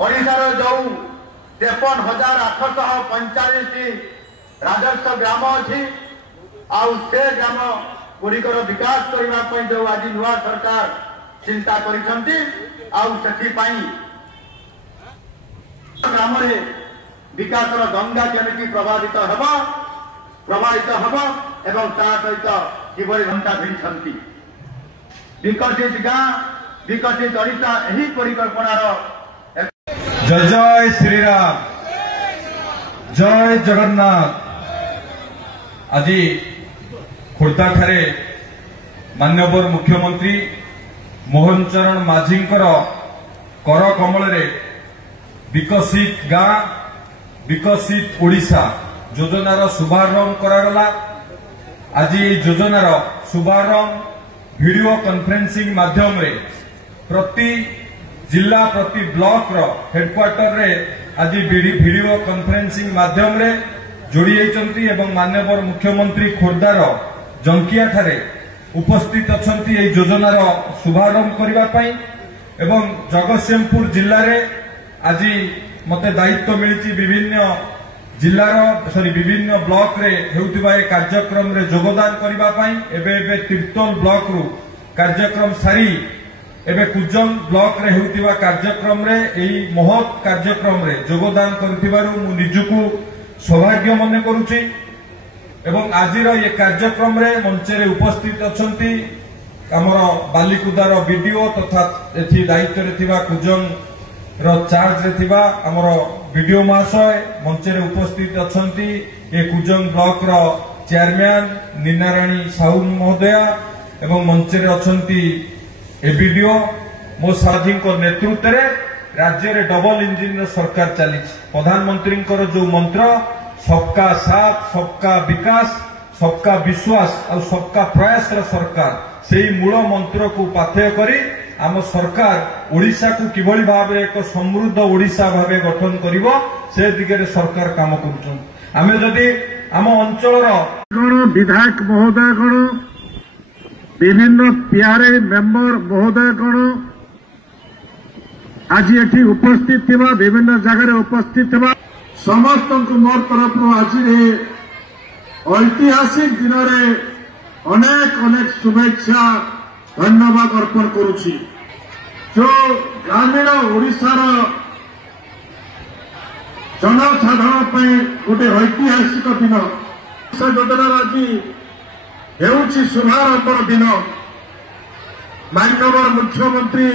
ओडिशार जो 53,845 राजस्व ग्राम अच्छी आउ से ग्राम गुड़िकर विकास करने जो आज नुआ सरकार चिंता करिसेंती ग्राम विकास गंगा केमिति प्रभावित हम एवं ता सहित किभली घंटा भिड़ी विकसित गाँ विकसित ओडिशा यही परिकल्पनार जय जय श्रीराम जय जगन्नाथ। आज खोर्धा ठारे माननीय मुख्यमंत्री मोहन चरण माझींकर कर कमल विकसित गाँ विकसित ओडिशा योजनार शुभारंभ करागला। आज योजनार शुभारंभ वीडियो कॉन्फ्रेंसिंग माध्यम रे प्रति जिला प्रति ब्लॉक रो हेडक्वार्टर रे आज वीडियो कॉन्फ्रेंसिंग माध्यम रे जोड़ी होती एवं माननीय मुख्यमंत्री खोर्धार जंकिया ठारे उपस्थित अछंती ए योजनार शुभारंभ करबा पई एवं जगतसिंहपुर जिल्ला रे आज मते दायित्व मिली विभिन्न जिलार विभिन्न ब्लॉक रे हेउतिबा ए कार्यक्रम रे योगदान करबा पई एबे तीर्तोल ब्लॉक रु कार्यक्रम सारी एबे कुजंग ब्लॉक रे हेउतिबा कार्यक्रम रे एई महत् कार्यक्रम रे योगदान करथिबारु मु निजुकु सौभाग्य मन करुछि एवं आजिर ये कार्यक्रम रे मंच रे उपस्थित अछंती हमर बालिकुदार वीडियो तथा एथि दायित्व रे थिबा कुजंग रो चार्ज रे थिबा हमर वीडियो महाशय मंच रे उपस्थित अछंती ये कुजंग ब्लॉक रो चेयरमैन नीनाराणी साहू महोदया एवं मंच रे अछंती एबीडीओ मो साधी नेतृत्व रे राज्य रे डबल इंजिन सरकार चली प्रधानमंत्री जो मंत्र सबका साथ सबका विकास सबका विश्वास और सबका प्रयास सरकार से मूल मंत्र को पाथेय करी आम सरकार ओडिशा को किभली भाव एक समृद्ध ओडिशा भाव गठन करिवो से दिगरे सरकार काम करुछन। आमे जदि आम अंचल विधायक महोदय गण विभिन्न पीआरए मेंबर महोदय गण आज एठी उपस्थित थिबा विभिन्न जगह उपस्थित थिबा समस्त मोर तरफ आज ऐतिहासिक दिन में अनेक अनेक शुभेच्छा धन्यवाद अर्पण करुछि। जो ग्रामीण ओडिशार जनसाधारण गोटे ऐतिहासिक दिन योजनार आज हेउछि शुभारंभ दिन माननीय मुख्यमंत्री